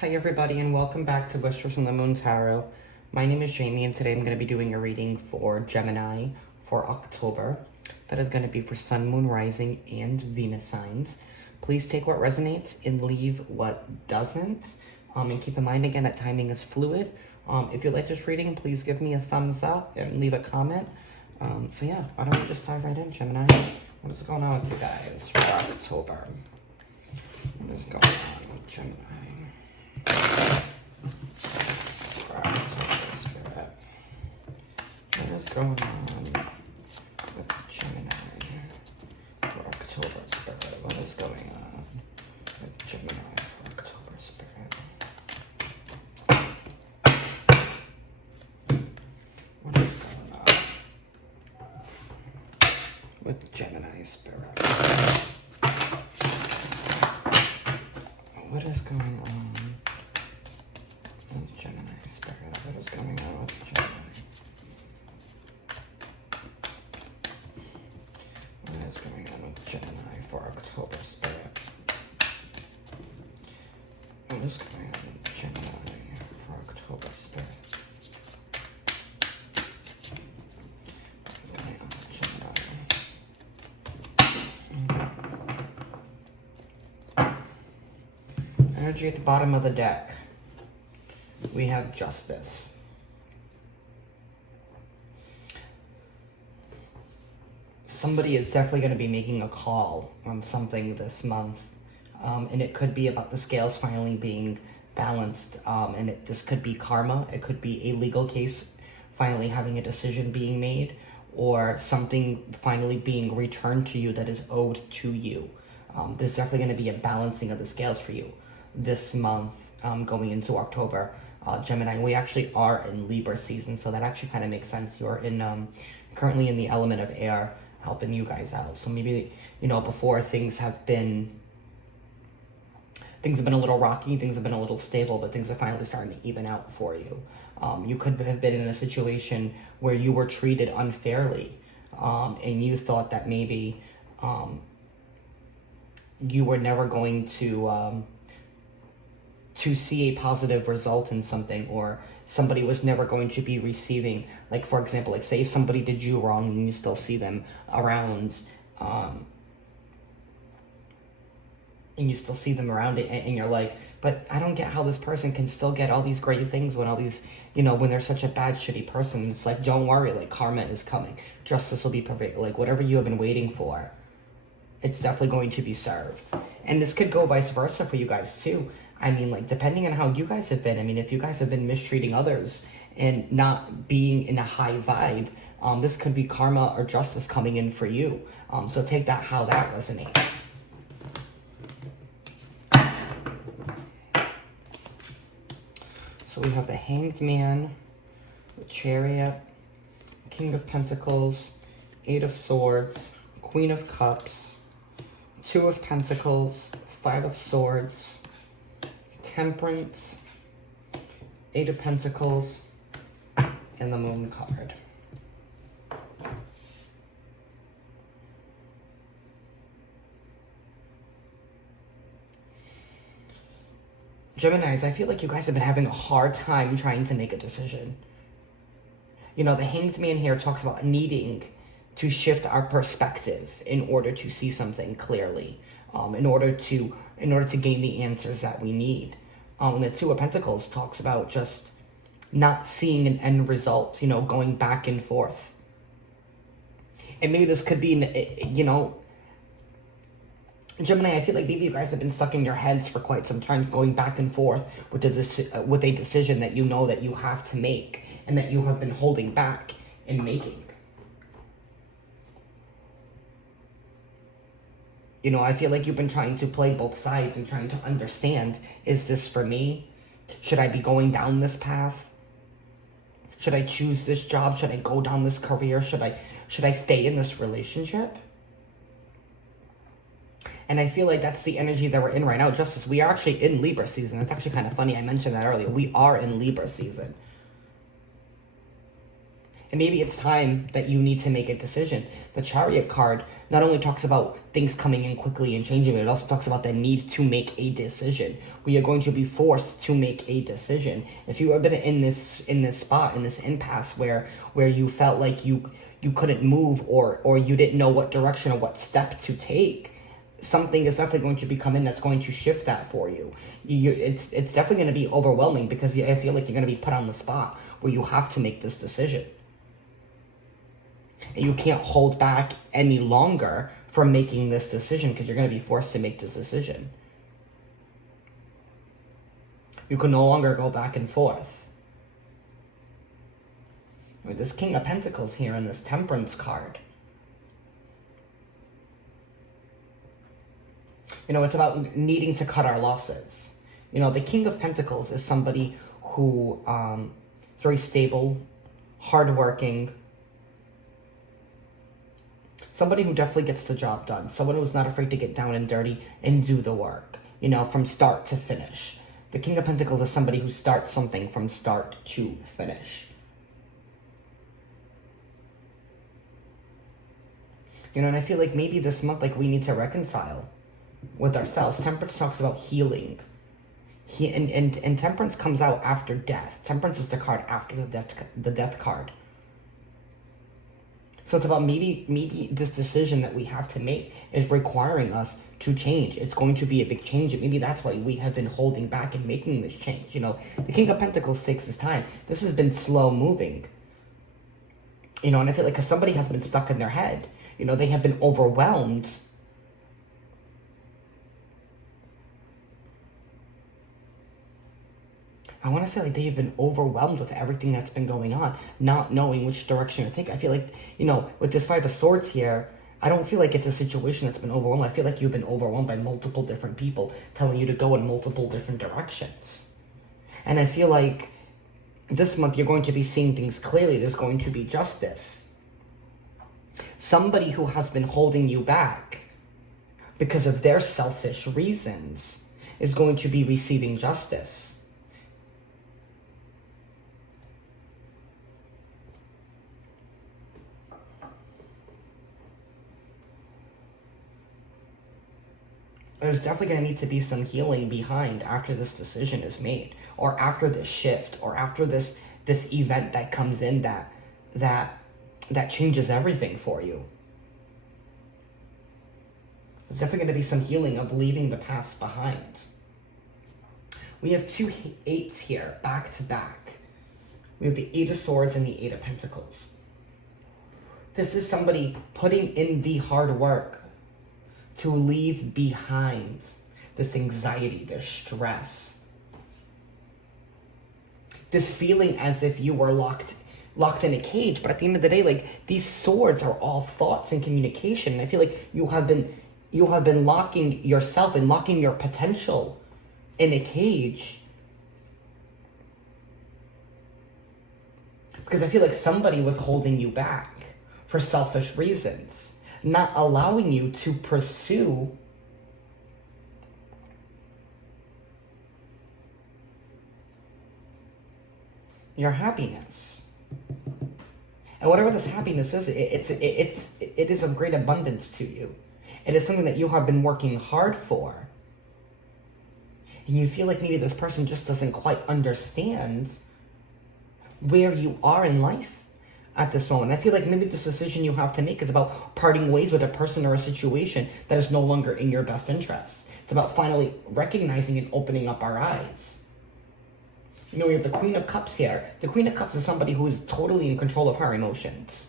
Hi everybody and welcome back to Whispers from the Moon Tarot. My name is Jamie and today I'm going to be doing a reading for Gemini for October. That is going to be for Sun, Moon, Rising, and Venus signs. Please take what resonates and leave what doesn't. And keep in mind again that timing is fluid. If you like this reading, please give me a thumbs up and leave a comment. So yeah, why don't we just dive right in, Gemini? What is going on with you guys for October? What is going on with Gemini? Spirit. What is going on with Gemini for October Spirit? What is going on with Gemini for October Spirit? What is going on with Gemini Spirit? What is going on with Gemini Spirit? What is going on with Gemini? What is going on with Gemini for October Spirit? What is going on with Gemini for October Spirit? What is going on with Gemini? Energy at the bottom of the deck. We have Justice. Somebody is definitely going to be making a call on something this month. And it could be about the scales finally being balanced. This could be karma. It could be a legal case finally having a decision being made, or something finally being returned to you that is owed to you. There's definitely going to be a balancing of the scales for you this month, going into October. Gemini, we actually are in Libra season, so that actually kind of makes sense. You're in currently in the element of air, helping you guys out. So maybe, you know, before things have been a little rocky, things have been a little stable, but things are finally starting to even out for you. You could have been in a situation where you were treated unfairly, and you thought that maybe you were never going to see a positive result in something, or somebody was never going to be receiving, like, for example, like, say somebody did you wrong and you still see them around, and you still see them around it, and you're like, but I don't get how this person can still get all these great things when all these, you know, when they're such a bad, shitty person. It's like, don't worry, like, karma is coming. Justice will be prevailed. Like, whatever you have been waiting for, it's definitely going to be served. And this could go vice versa for you guys too. I mean, like, depending on how you guys have been. I mean, if you guys have been mistreating others and not being in a high vibe, this could be karma or justice coming in for you. So take that how that resonates. So we have the Hanged Man, the Chariot, King of Pentacles, Eight of Swords, Queen of Cups, Two of Pentacles, Five of Swords, Temperance, Eight of Pentacles, and the Moon card. Geminis, I feel like you guys have been having a hard time trying to make a decision. You know, the Hanged Man here talks about needing to shift our perspective in order to see something clearly, in order to gain the answers that we need. The Two of Pentacles talks about just not seeing an end result, you know, going back and forth. And maybe this could be, you know, Gemini, I feel like maybe you guys have been stuck in your heads for quite some time, going back and forth with a decision that you know that you have to make and that you have been holding back in making. You know, I feel like you've been trying to play both sides and trying to understand, is this for me? Should I be going down this path? Should I choose this job? Should I go down this career? Should I stay in this relationship? And I feel like that's the energy that we're in right now. Justice, we are actually in Libra season. It's actually kind of funny. I mentioned that earlier. We are in Libra season. And maybe it's time that you need to make a decision. The Chariot card not only talks about things coming in quickly and changing, but it also talks about the need to make a decision. We are going to be forced to make a decision. If you have been in this spot, in this impasse where you felt like you couldn't move, or you didn't know what direction or what step to take, something is definitely going to be coming that's going to shift that for you. It's definitely going to be overwhelming, because I feel like you're going to be put on the spot where you have to make this decision. And you can't hold back any longer from making this decision, because you're going to be forced to make this decision. You can no longer go back and forth. With this King of Pentacles here and this Temperance card, it's about needing to cut our losses. The King of Pentacles is somebody who is very stable, hardworking, somebody who definitely gets the job done, someone who's not afraid to get down and dirty and do the work, from start to finish. The King of Pentacles is somebody who starts something from start to finish. And I feel like maybe this month, we need to reconcile with ourselves. Temperance talks about healing. And Temperance comes out after death. Temperance is the card after the death card. So it's about maybe this decision that we have to make is requiring us to change. It's going to be a big change, and maybe that's why we have been holding back in making this change. The King of Pentacles takes his time. This has been slow moving. And I feel like because somebody has been stuck in their head. They have been overwhelmed. I want to say they have been overwhelmed with everything that's been going on, not knowing which direction to take. I feel like, with this Five of Swords here, I don't feel like it's a situation that's been overwhelmed. I feel like you've been overwhelmed by multiple different people telling you to go in multiple different directions. And I feel like this month you're going to be seeing things clearly. There's going to be justice. Somebody who has been holding you back because of their selfish reasons is going to be receiving justice. There's definitely going to need to be some healing behind after this decision is made, or after this shift, or after this event that comes in that changes everything for you. There's definitely going to be some healing of leaving the past behind. We have 2 8s here, back to back. We have the 8 of Swords and the 8 of Pentacles. This is somebody putting in the hard work to leave behind this anxiety, this stress, this feeling as if you were locked in a cage. But at the end of the day, these swords are all thoughts and communication. And I feel like you have been locking yourself and locking your potential in a cage, because I feel like somebody was holding you back for selfish reasons, not allowing you to pursue your happiness. And whatever this happiness is, it is of great abundance to you. It is something that you have been working hard for. And you feel like maybe this person just doesn't quite understand where you are in life at this moment. I feel like maybe this decision you have to make is about parting ways with a person or a situation that is no longer in your best interests. It's about finally recognizing and opening up our eyes. We have the Queen of Cups here. The Queen of Cups is somebody who is totally in control of her emotions.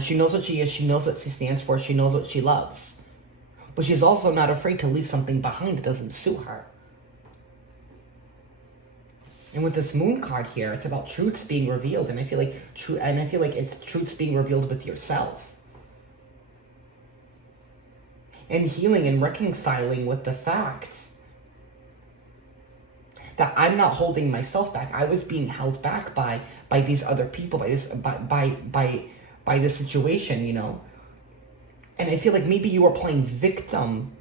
She knows what she is, she knows what she stands for, she knows what she loves. But she's also not afraid to leave something behind that doesn't suit her. And with this Moon card here, it's about truths being revealed, and I feel like it's truths being revealed with yourself. And healing and reconciling with the fact that I'm not holding myself back. I was being held back by these other people, by this situation, And I feel like maybe you are playing victim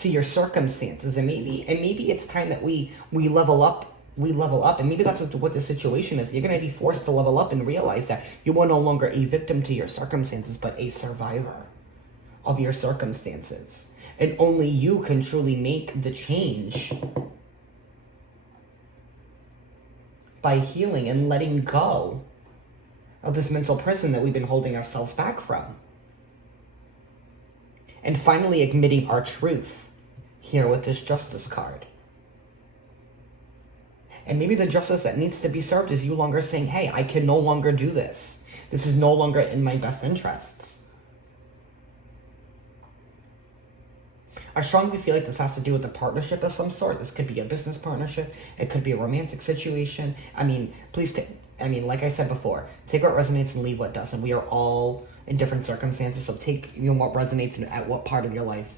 to your circumstances, and maybe it's time that we level up we level up. And maybe that's what the situation is. You're going to be forced to level up and realize that you are no longer a victim to your circumstances, but a survivor of your circumstances. And only you can truly make the change by healing and letting go of this mental prison that we've been holding ourselves back from. And finally admitting our truth here with this justice card. And maybe the justice that needs to be served is you longer saying, hey, I can no longer do this. This is no longer in my best interests. I strongly feel like this has to do with a partnership of some sort. This could be a business partnership. It could be a romantic situation. I mean, like I said before, take what resonates and leave what doesn't. We are all in different circumstances, so take what resonates and at what part of your life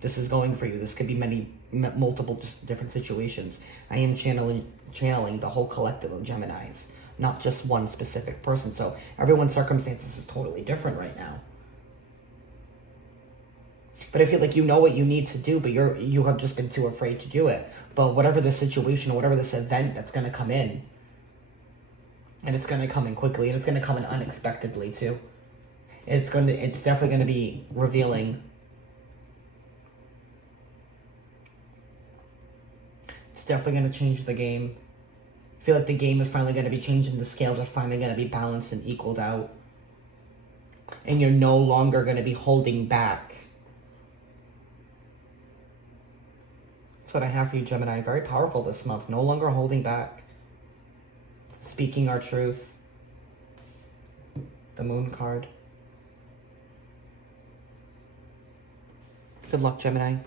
this is going for you. This could be multiple just different situations. I am channeling the whole collective of Geminis, not just one specific person. So everyone's circumstances is totally different right now. But I feel like you know what you need to do, but you have just been too afraid to do it. But whatever the situation, or whatever this event that's going to come in, and it's going to come in quickly, and it's going to come in unexpectedly too. It's definitely going to be revealing. It's definitely going to change the game. I feel like the game is finally going to be changing. The scales are finally going to be balanced and equaled out. And you're no longer going to be holding back. That's what I have for you, Gemini. Very powerful this month. No longer holding back. Speaking our truth. The Moon card. Good luck, Gemini.